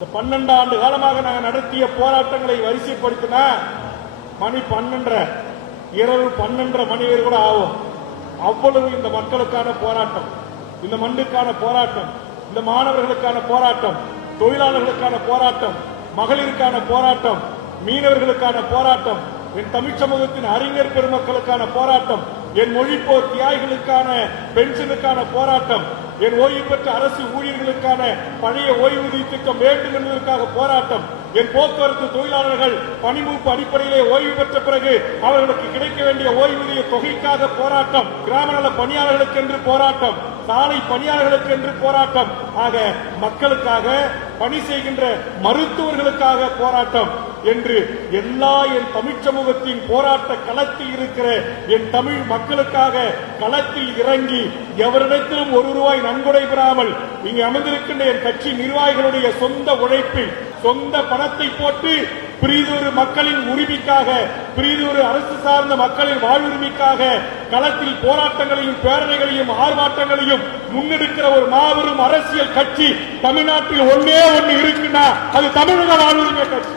இந்த பன்னெண்டு ஆண்டு காலமாக நாங்கள் நடத்திய போராட்டங்களை வரிசைப்படுத்தினா மணி பன்னெண்டரை இரவு பன்னெண்டரை மணி வரை கூட ஆகும். அவ்வளவு இந்த மக்களுக்கான போராட்டம் இந்த மண்ணுக்கான போராட்டம் இந்த மாணவர்களுக்கான போராட்டம் தொழிலாளர்களுக்கான போராட்டம் மகளிருக்கான போராட்டம் மீனவர்களுக்கான போராட்டம் என் தமிழ் சமூகத்தின் அறிஞர் பெருமக்களுக்கான போராட்டம் என் மொழிப்போர் தியாகிகளுக்கான பென்ஷனுக்கான போராட்டம் என் ஓய்வு பெற்ற அரசு ஊழியர்களுக்கான பழைய ஓய்வூதிய திட்டம் வேண்டும் என்பதற்காக போராட்டம் என் போக்குவரத்து தொழிலாளர்கள் பணிமூப்பு அடிப்படையிலே ஓய்வு பெற்ற பிறகு அவர்களுக்கு கிடைக்க வேண்டிய ஓய்வூதிய தொகைக்காக போராட்டம் கிராம நல பணியாளர்களுக்கு என்று போராட்டம் சாலை பணியாளர்களுக்கு என்று போராட்டம். ஆக மக்களுக்காக பணி செய்கின்ற மருத்துவர்களுக்காக போராட்டம் என்று எல்லா என் தமிழ் சமூகத்தின் போராட்ட களத்தில் இருக்கிற என் தமிழ் மக்களுக்காக களத்தில் இறங்கி எவரிடத்திலும் ஒரு ரூபாய் நன்கொடை பெறாமல் இங்கு அமர்ந்திருக்கின்ற என் கட்சி நிர்வாகிகளுடைய சொந்த உழைப்பில் சொந்த பணத்தை போட்டு பிரிதொரு மக்களின் உரிமைக்காக பிரிதொரு அரசு சார்ந்த மக்களின் வாழ்வுரிமைக்காக களத்தில் போராட்டங்களையும் பேரணிகளையும் ஆர்ப்பாட்டங்களையும் முன்னெடுக்கிற ஒரு மாபெரும் அரசியல் கட்சி தமிழ்நாட்டில் ஒன்றே ஒன்று இருக்குன்னா அது தமிழக வாழ்வுரிமை கட்சி